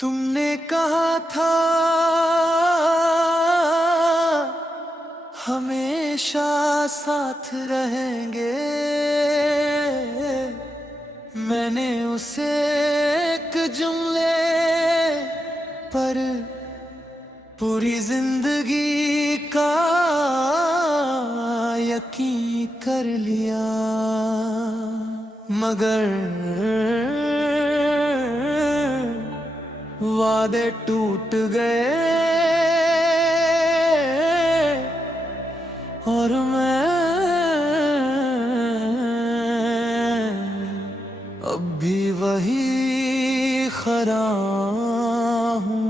तुमने कहा था हमेशा साथ रहेंगे। मैंने उसे एक जुमले पर पूरी जिंदगी का यकीन कर लिया, मगर वादे टूट गए और मैं अब भी वही खरा हूँ।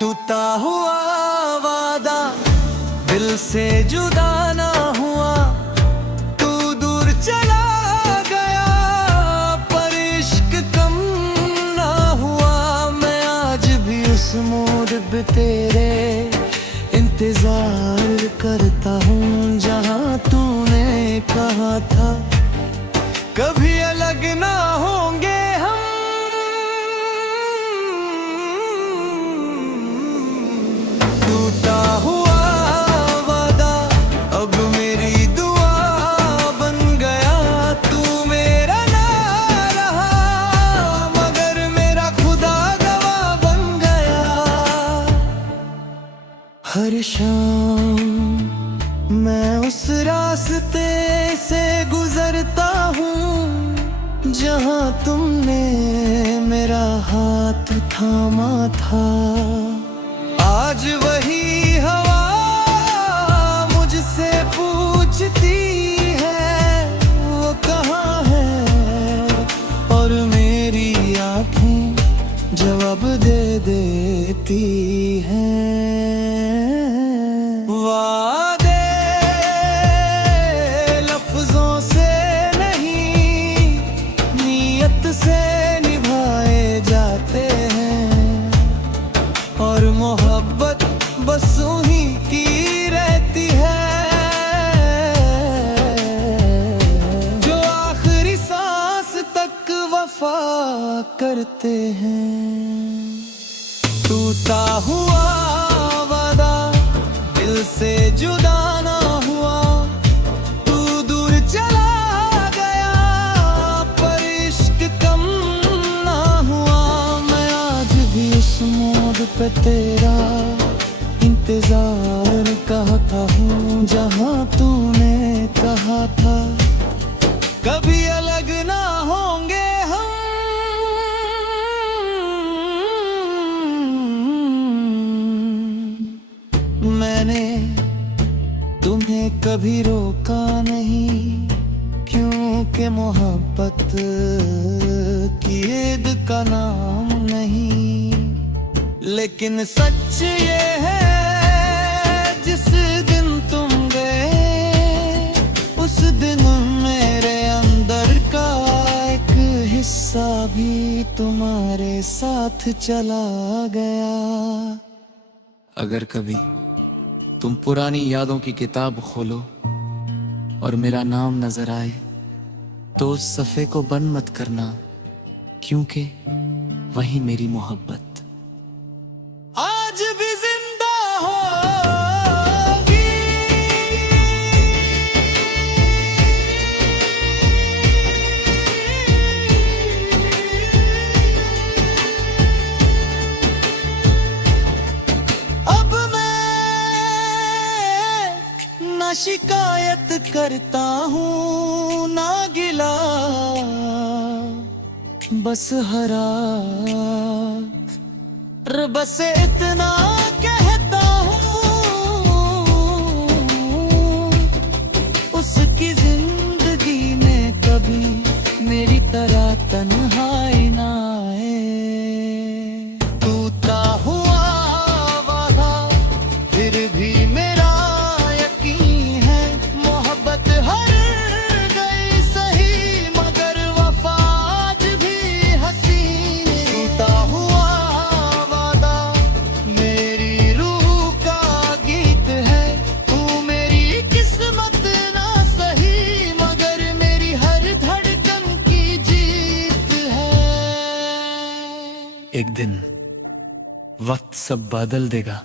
टूटा हुआ वादा दिल से जुदा ना हुआ, तू दूर चला गया पर इश्क कम ना हुआ। मैं आज भी उस मोड़ पे तेरे इंतजार करता हूँ जहाँ तूने कहा था कभी अलग ना होंगे हम। टूटा हुआ वादा अब मेरी दुआ बन गया, तू मेरा ना रहा मगर मेरा खुदा गवाह बन गया। हर शाम मैं उस रास्ते से गुजरता हूँ जहाँ तुमने मेरा हाथ थामा था। आज वही हवा मुझसे पूछती है वो कहाँ है, और मेरी आँखें जवाब दे देती हैं। वादे लफ्जों से नहीं नीयत से निभाए जाते हैं, और मोहब्बत बस उन्हीं की रहती है जो आखिरी सांस तक वफा करते हैं। टूटा हुआ वादा दिल से जुदा ना हुआ, तू दूर चला गया पर इश्क कम ना हुआ। मैं आज भी उस मोड़ पे तेरा इंतजार करता हूँ जहाँ तूने कहा था कभी अलग ना होंगे हम। मैंने तुम्हें कभी रोका नहीं क्योंकि मोहब्बत की ईद का नाम नहीं, लेकिन सच ये है जिस दिन तुम गए उस दिन मेरे अंदर का एक हिस्सा भी तुम्हारे साथ चला गया। अगर कभी तुम पुरानी यादों की किताब खोलो और मेरा नाम नजर आए तो उस सफ़े को बंद मत करना, क्योंकि वही मेरी मोहब्बत आज भी जिंदा होगी। अब मैं ना शिकायत करता हूँ ना गिला, बस हरा बस इतना कहता हूँ उसकी जिंदगी में कभी मेरी तरह तन्हाई ना आए। टूटा हुआ वादा फिर भी मेरा यकीन है, मोहब्बत हर गई सही मगर वफा आज भी हसीन। टूटा हुआ मेरी रूह का गीत है, तू मेरी किस्मत ना सही मगर मेरी हर धड़ एक दिन वक्त सब बादल देगा,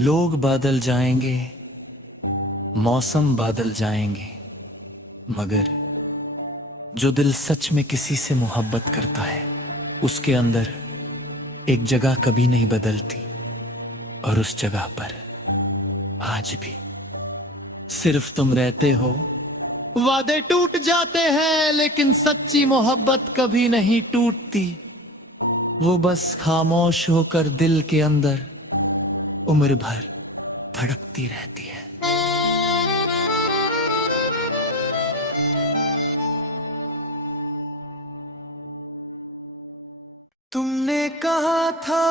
लोग बादल जाएंगे, मौसम बादल जाएंगे, मगर जो दिल सच में किसी से मोहब्बत करता है उसके अंदर एक जगह कभी नहीं बदलती, और उस जगह पर आज भी सिर्फ तुम रहते हो। वादे टूट जाते हैं लेकिन सच्ची मोहब्बत कभी नहीं टूटती, वो बस खामोश होकर दिल के अंदर उम्र भर धड़कती रहती है। तुमने कहा था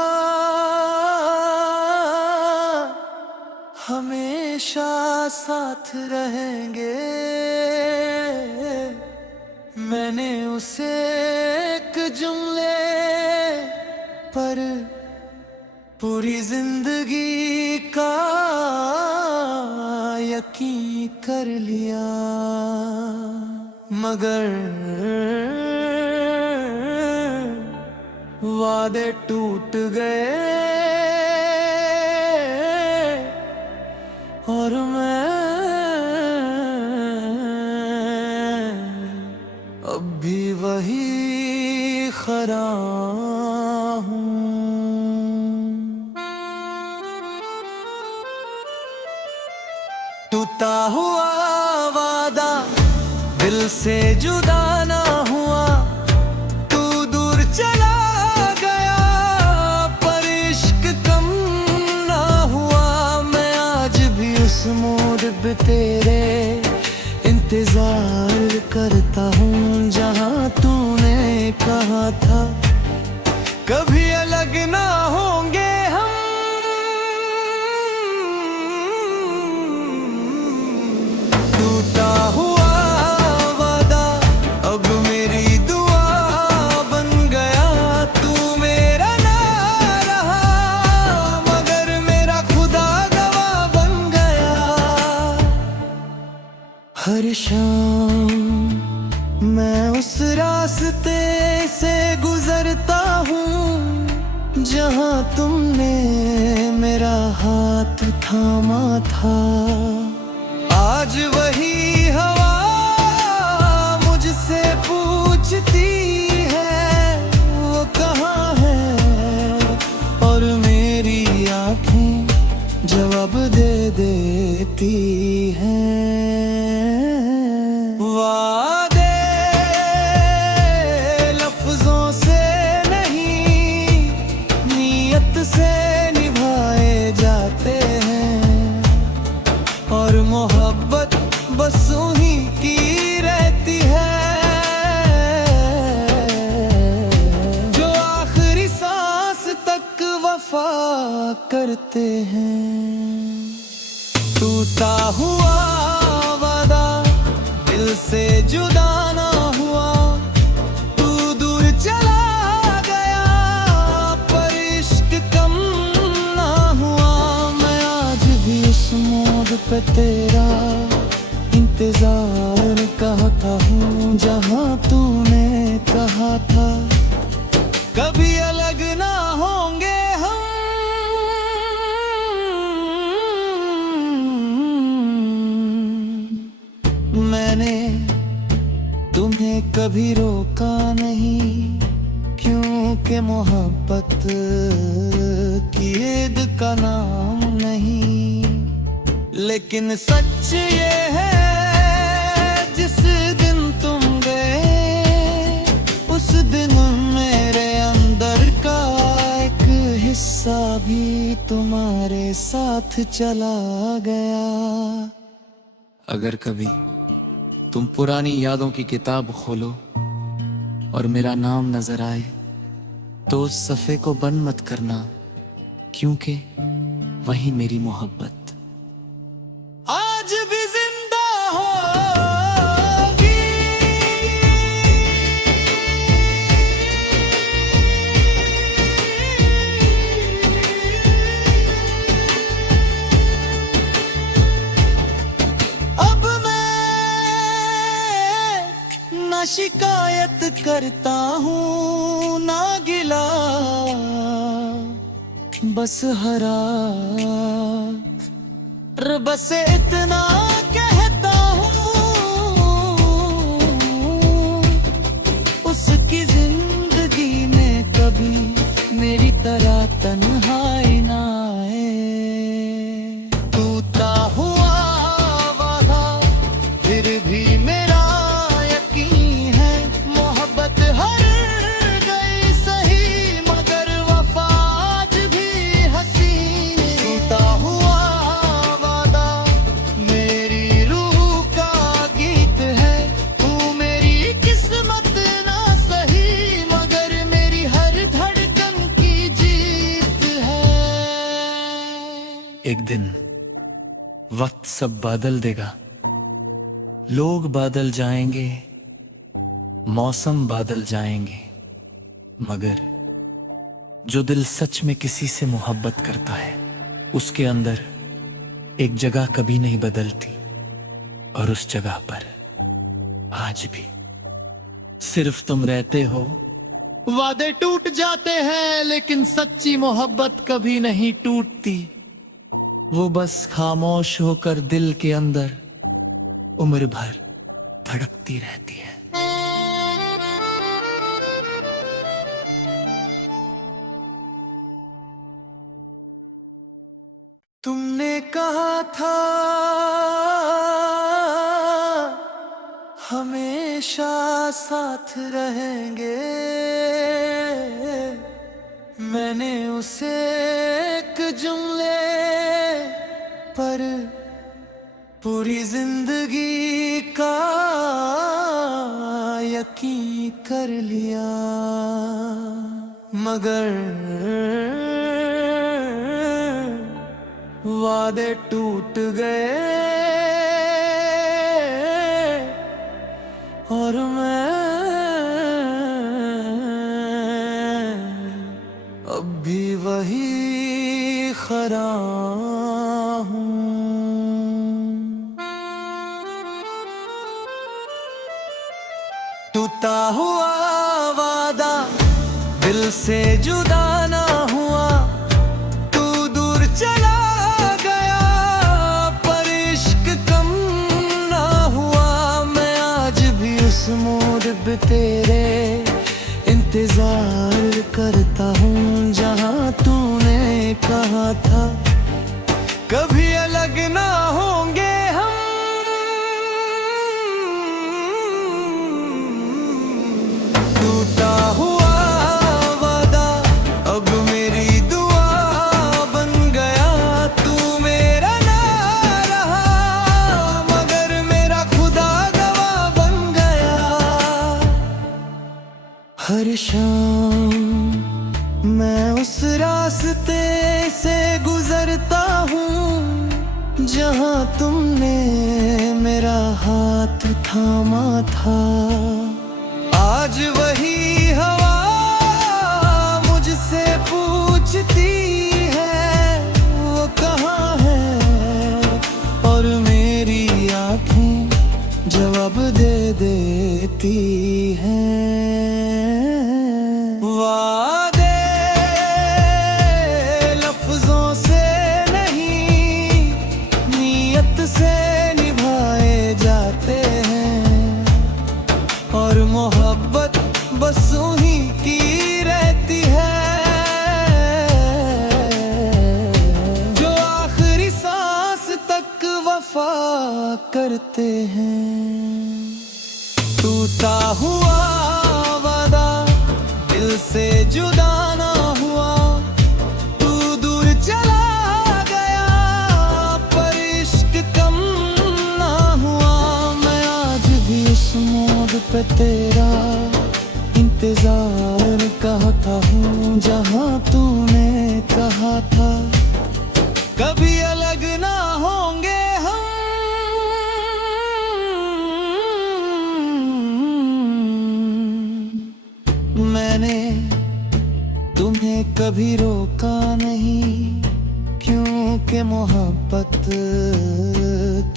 हमेशा साथ रहेंगे, मैंने उसे एक जुमले पर पूरी जिंदगी का यकीन कर लिया, मगर वादे टूट गए और मैं अब भी वही खरा हूँ। टूटा हुआ वादा दिल से जुदा ना हुआ, तू दूर चला गया पर इश्क कम ना हुआ, मैं आज भी उस मोड़ पे तेरे इंतजार करता हूँ जहाँ तूने कहा था कभी अलग ना होंगे हम। टूटा हुआ वादा अब मेरी दुआ बन गया, तू मेरा ना रहा मगर मेरा खुदा गवाह बन गया। हर शाम मैं उस रास्ते से गुजरता हूँ जहाँ तुमने मेरा हाथ थामा था, आज वही हवा मुझसे पूछती है वो कहाँ है, और मेरी आँखें जवाब दे देती हैं। वादे लफ्जों से नहीं नीयत से निभाए जाते हैं, और मोहब्बत बस उन्हीं की रहती है जो आखिरी सांस तक वफा करते हैं। टूटा हुआ वादा दिल से जुदा ना हुआ, तू दूर चला गया पर इश्क कम ना हुआ, मैं आज भी उस मोड़ पे तेरा इंतजार करता हूँ जहाँ तूने कहा था कभी अलग ना होंगे हम। मैंने तुम्हें कभी रोका नहीं क्योंकि मोहब्बत की ईद का नाम नहीं, लेकिन सच ये है जिस दिन तुम गए उस दिन मेरे अंदर का एक हिस्सा भी तुम्हारे साथ चला गया। अगर कभी तुम पुरानी यादों की किताब खोलो और मेरा नाम नजर आए तो उस सफ़े को बंद मत करना, क्योंकि वही मेरी मोहब्बत आज भी जिंदा होगी। अब मैं ना शिकायत करता हूँ ना गिला, बस हरा, बस इतना कहता हूँ, उसकी जिंदगी में कभी मेरी तरह तन्हाई ना आए। टूटा हुआ वादा फिर भी मेरा यकीन है, मोहब्बत हर गई सही मगर वफा आज भी हसीन। टूटा हुआ वादा मेरी रूह का गीत है, तू मेरी किस्मत ना सही मगर मेरी हर धड़कन की जीत है। एक दिन वक्त सब बादल देगा, लोग बादल जाएंगे, मौसम बादल जाएंगे, मगर जो दिल सच में किसी से मोहब्बत करता है उसके अंदर एक जगह कभी नहीं बदलती, और उस जगह पर आज भी सिर्फ तुम रहते हो। वादे टूट जाते हैं लेकिन सच्ची मोहब्बत कभी नहीं टूटती, वो बस खामोश होकर दिल के अंदर उम्र भर धड़कती रहती है। तुमने कहा था हमेशा साथ रहेंगे, मैंने उसे एक जुमले पर पूरी जिंदगी का यकीन कर लिया, मगर वादे टूट गए और मैं अब भी वही खरा हूँ। टूटा हुआ वादा दिल से जुदा ना हुआ, तू दूर चला गया पर इश्क कम ना हुआ। मैं आज भी उस मोड़ पे तेरे इंतजार करता हूँ जहाँ तूने कहा था कभी अलग ना होंगे हम। टूटा हुआ वादा अब मेरी दुआ बन गया, तू मेरा ना रहा मगर मेरा खुदा गवाह बन गया। हर शाम मैं उस रास्ते से गुजरता हूँ जहाँ तुमने मेरा हाथ थामा था। आज वही हवा मुझसे पूछती है वो कहाँ है, और मेरी आँखें जवाब दे देती हैं। वादे लफ्जों से नहीं नीयत से निभाए जाते हैं, और मोहब्बत बस उन्हीं की रहती है जो आखिरी सांस तक वफा करते हैं। टूटा हुआ वादा दिल से जुदा ना हुआ, तू दूर चला गया पर इश्क कम ना हुआ। मैं आज भी उस मोड़ पे तेरा इंतजार करता हूँ जहाँ तूने कहा था कभी अलग ना होंगे हम। मैंने तुम्हें कभी रोका नहीं क्योंकि मोहब्बत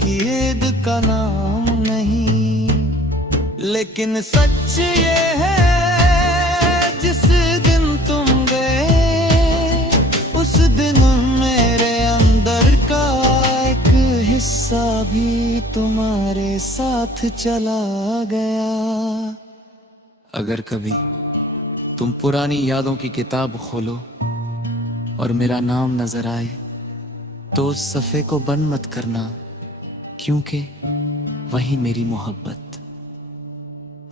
की ईद का नाम नहीं, लेकिन सच ये है जिस सा भी तुम्हारे साथ चला गया। अगर कभी तुम पुरानी यादों की किताब खोलो और मेरा नाम नजर आए तो उस सफ़े को बंद मत करना, क्योंकि वही मेरी मोहब्बत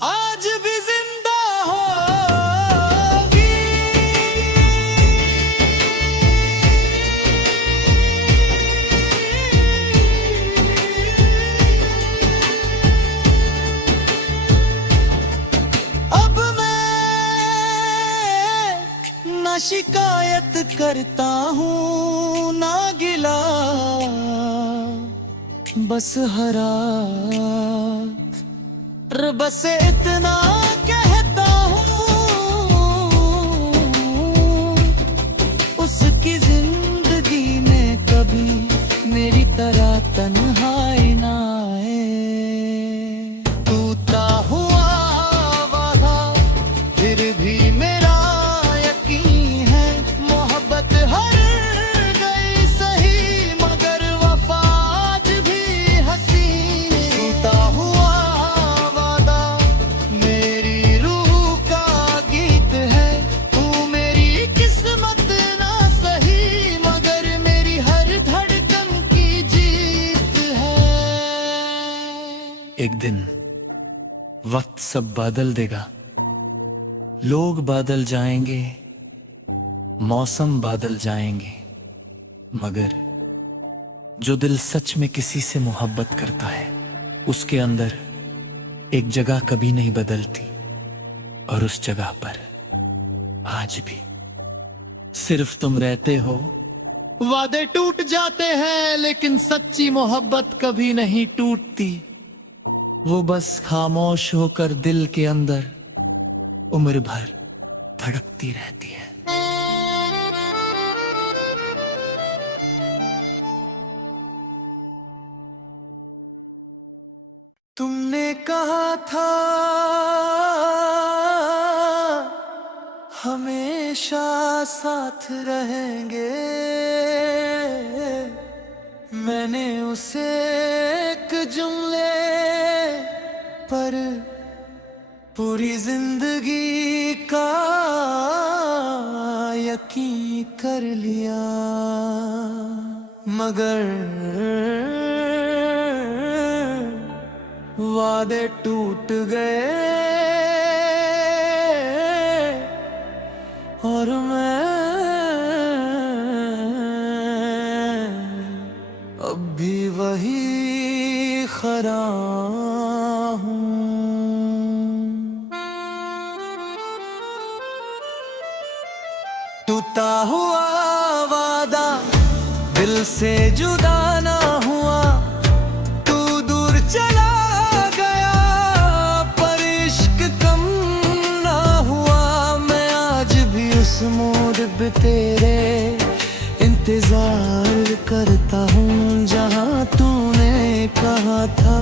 आज भी जिंदा होगी। अब मैं ना शिकायत करता हूँ ना गिला, बस हरा बस इतना कहता हूँ, उसकी जिंदगी में कभी मेरी तरह तन्हाई ना आए। टूटा हुआ वादा फिर भी मेरा यकीन है, मोहब्बत हर गई सही मगर वफा आज भी हसीन। टूटा हुआ एक दिन वक्त सब बादल देगा, लोग बादल जाएंगे, मौसम बादल जाएंगे, मगर जो दिल सच में किसी से मोहब्बत करता है उसके अंदर एक जगह कभी नहीं बदलती, और उस जगह पर आज भी सिर्फ तुम रहते हो। वादे टूट जाते हैं लेकिन सच्ची मोहब्बत कभी नहीं टूटती, वो बस खामोश होकर दिल के अंदर उम्र भर धड़कती रहती है। तुमने कहा था हमेशा साथ रहेंगे, मैंने उसे एक जुमले पर पूरी जिंदगी का यकीन कर लिया, मगर वादे टूट गए और मैं अब भी वही खरा हूँ। टूटा हुआ वादा दिल से जुदा ना हुआ, तू दूर चला गया पर इश्क कम ना हुआ। मैं आज भी उस मोड़ पे तेरे इंतजार करता हूँ जहाँ तूने कहा था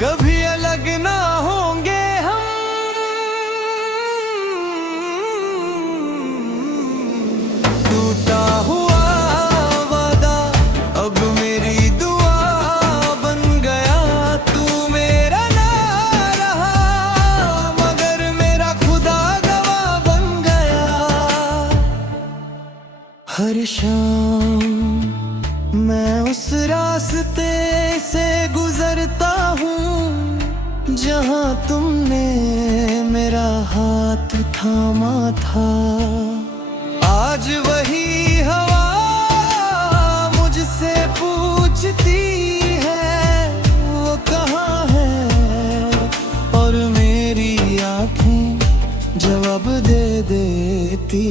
कभी अलग ना होंगे हम। टूटा हुआ वादा अब मेरी दुआ बन गया, तू मेरा ना रहा मगर मेरा खुदा गवाह बन गया। हर शाम मैं उस रास्ते से गुजरता हूँ जहाँ तुमने मेरा हाथ थामा था। आज वही हवा मुझसे पूछती है वो कहाँ है, और मेरी आँखें जवाब दे देती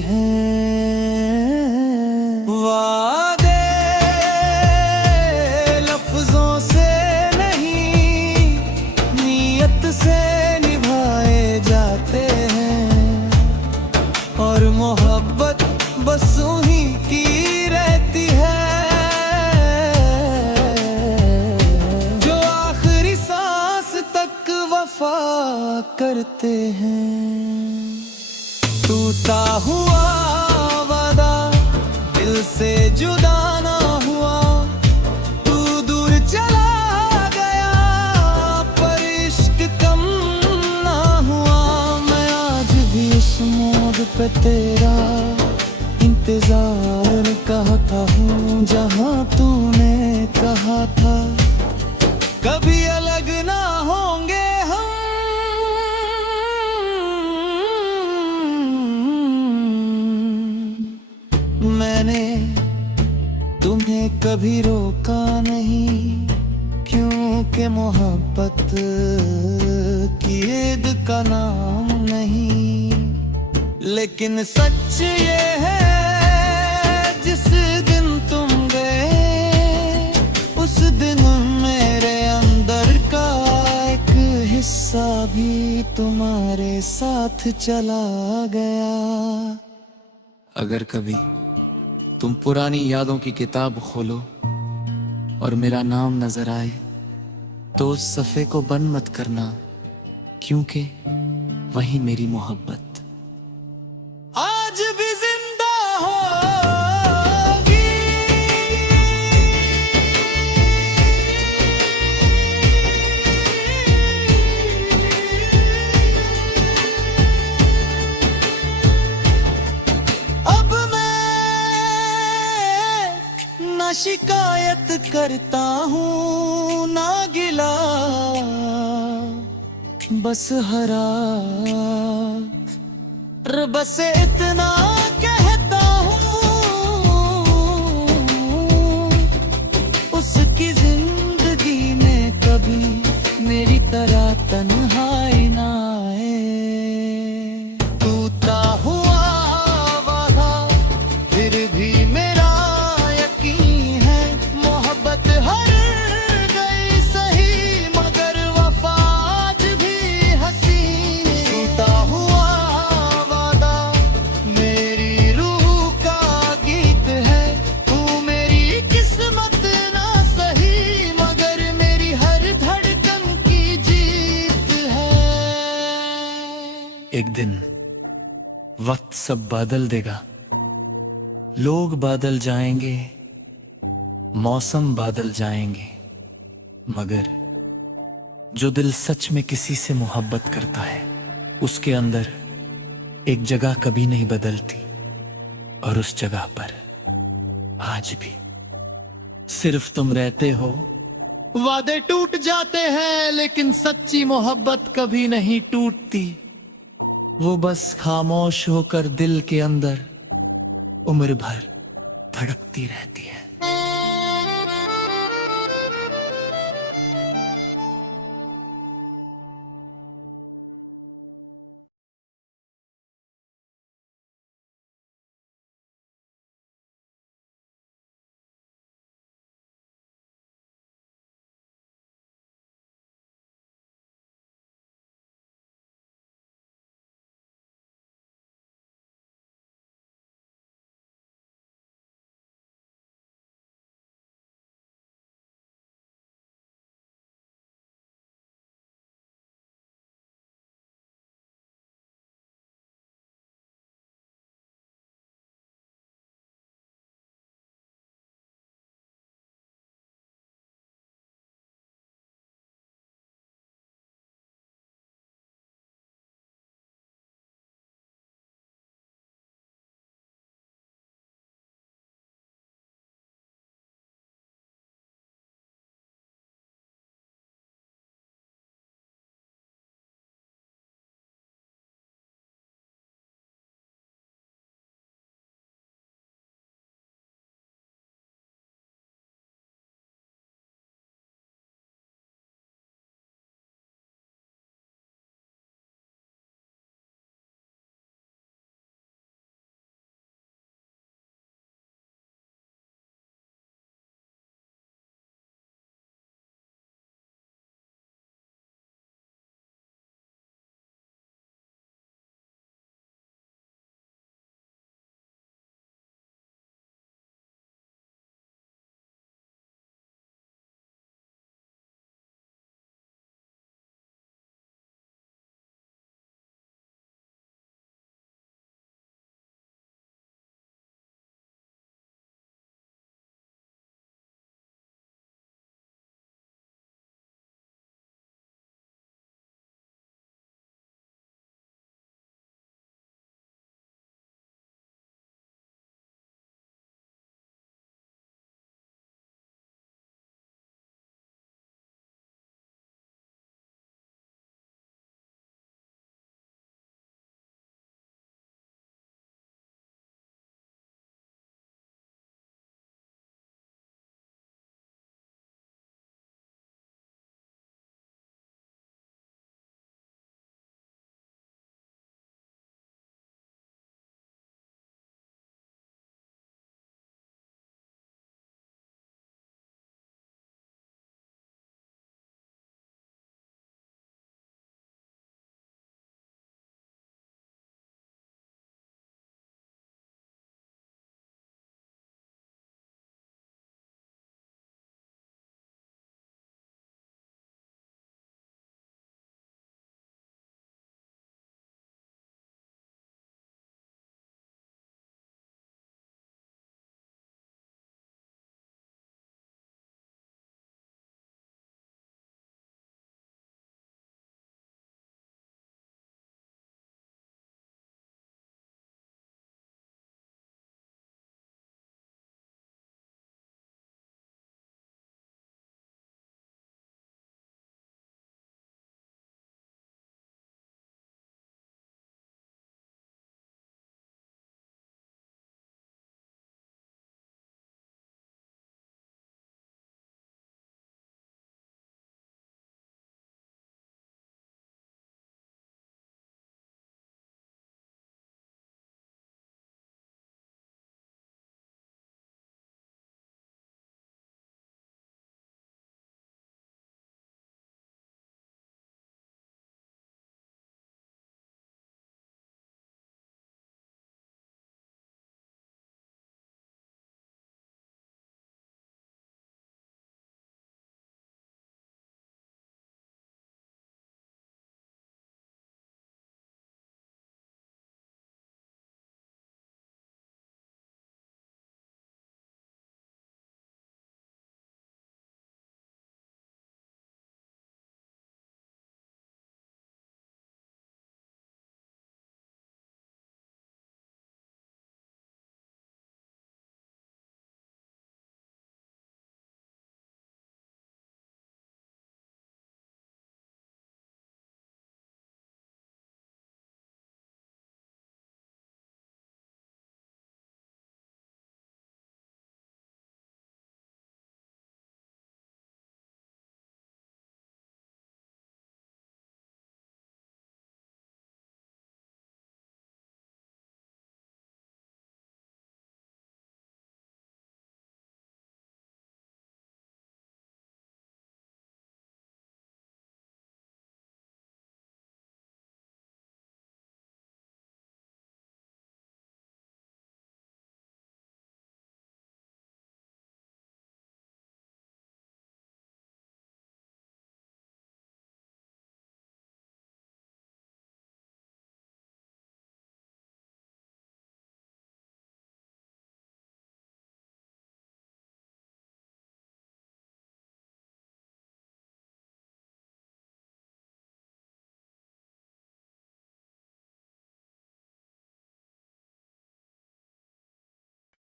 हैं। वादे लफ्जों से नहीं नीयत से निभाए जाते हैं, और मोहब्बत बस उन्हीं की रहती है जो आखिरी सांस तक वफा करते हैं। टूटा हुआ वादा दिल से जुदा ना हुआ, तू पे तेरा इंतजार कहता हूँ, जहाँ तूने कहा था कभी अलग ना होंगे हम। मैंने तुम्हें कभी रोका नहीं, क्योंकि मोहब्बत की ईद का नाम नहीं। लेकिन सच ये है, जिस दिन तुम गए उस दिन मेरे अंदर का एक हिस्सा भी तुम्हारे साथ चला गया। अगर कभी तुम पुरानी यादों की किताब खोलो और मेरा नाम नजर आए, तो उस सफ़े को बंद मत करना, क्योंकि वही मेरी मोहब्बत आज भी जिंदा होगी। अब मैं ना शिकायत करता हूँ ना गिला, बस हरा बस इतना कहता हूँ, उसकी जिंदगी में कभी मेरी तरह तन्हाई ना आए। टूटा हुआ वादा फिर भी मेरा यकीन है, मोहब्बत हर गई सही मगर वफा आज भी हसीन। टूटा हुआ एक दिन वक्त सब बादल देगा, लोग बादल जाएंगे, मौसम बादल जाएंगे, मगर जो दिल सच में किसी से मोहब्बत करता है उसके अंदर एक जगह कभी नहीं बदलती, और उस जगह पर आज भी सिर्फ तुम रहते हो। वादे टूट जाते हैं लेकिन सच्ची मोहब्बत कभी नहीं टूटती, वो बस खामोश होकर दिल के अंदर उम्र भर धड़कती रहती है।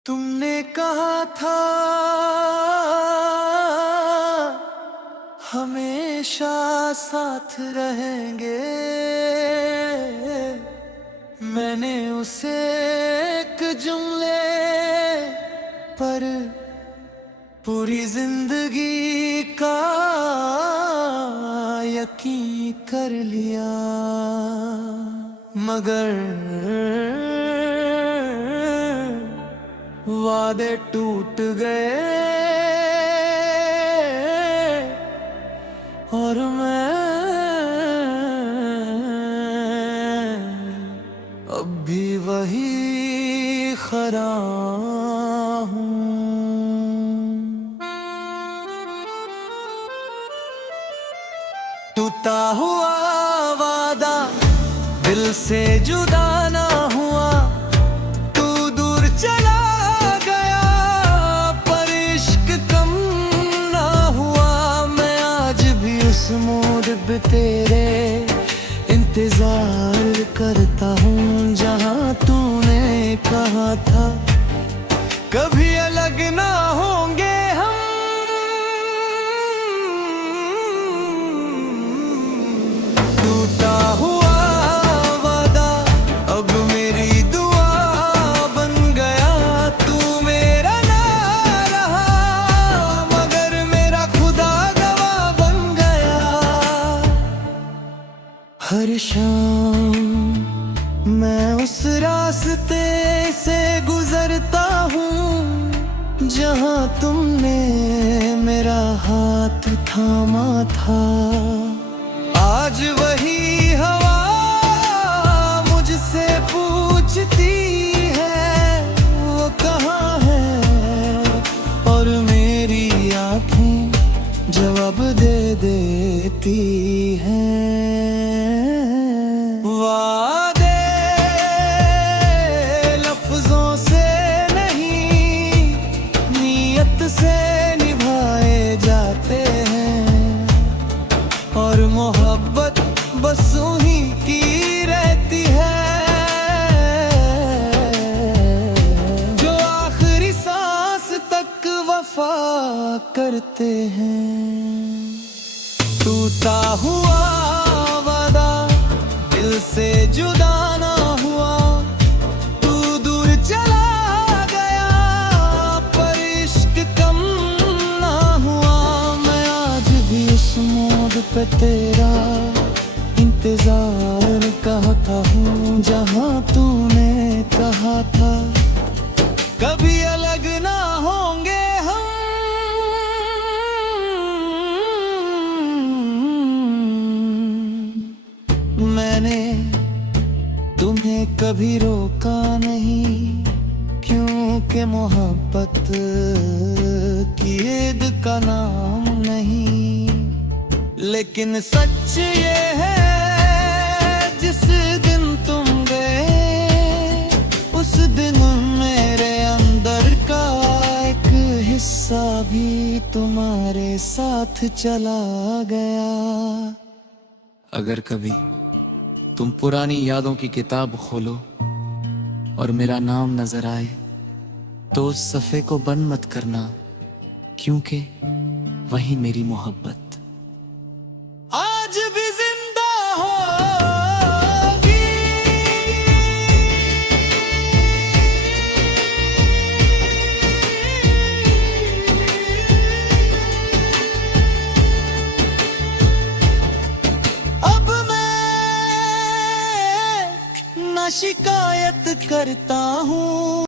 तुमने कहा था हमेशा साथ रहेंगे, मैंने उसे एक जुमले पर पूरी जिंदगी का यकीन कर लिया, मगर वादे टूट गए और मैं अब भी वही खरा हूँ। टूटा हुआ वादा दिल से जुदा ना हुआ, तू दूर चला गया पर इश्क कम ना हुआ। मैं आज भी उस मोड़ पे तेरे इंतजार करता हूँ जहाँ तूने कहा था कभी अलग ना होंगे हम। टूटा हुआ वादा अब मेरी दुआ बन गया, तू मेरा ना रहा मगर मेरा खुदा गवाह बन गया। हर शाम मैं उस रास्ते से गुजरता हूँ जहाँ तुमने मेरा हाथ थामा था। आज वही हवा मुझसे पूछती है वो कहाँ है, और मेरी आँखें जवाब दे देती हैं। वादे लफ्जों से नहीं नीयत से निभाए जाते हैं, और मोहब्बत बस उन्हीं की रहती है जो आखिरी सांस तक वफा करते हैं। टूटा हुआ वादा दिल से जुदा ना हुआ, तू दूर चला गया पर इश्क कम ना हुआ। मैं आज भी उस मोड़ पे तेरा इंतजार करता हूँ जहाँ तूने कहा था कभी अलग ना होंगे हम। मैंने तुम्हें कभी रोका नहीं क्योंकि मोहब्बत की ईद का नाम नहीं, लेकिन सच ये है जिस दिन तुम गए उस दिन मेरे अंदर का एक हिस्सा भी तुम्हारे साथ चला गया। अगर कभी तुम पुरानी यादों की किताब खोलो और मेरा नाम नजर आए तो उस सफ़े को बंद मत करना, क्योंकि वही मेरी मोहब्बत आज भी जिंदा होगी। अब मैं ना शिकायत करता हूँ।